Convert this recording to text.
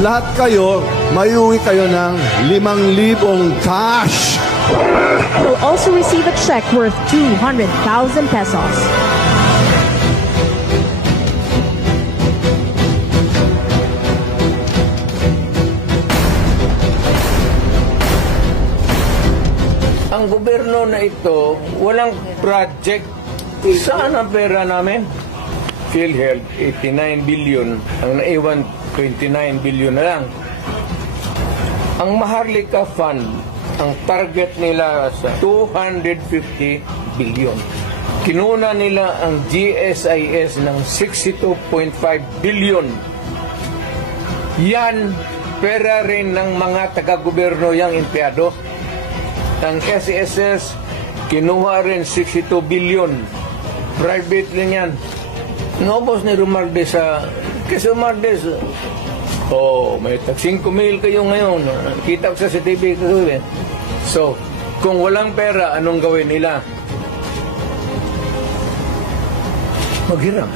lahat kayo, may uwi kayo ng 5,000 cash. Will also receive a check worth 200,000 pesos. Ang gobyerno na ito, walang project. Saan ang pera namin? PhilHealth, 89 billion. Ang naiwan, 29 billion na lang. Ang Maharlika Fund, ang target nila sa 250 billion. Kinuna nila ang GSIS ng 62.5 billion. Yan, pera rin ng mga taga-gobyerno yang empleyado. Ang SESS, kinuha rin 62 billion. Private rin yan. Naubos ni Romualdez sa... Kasi Romualdez, may tag 5,000 kayo ngayon. Kita ko sa CCTV. So, kung walang pera, anong gawin nila? Maghiram.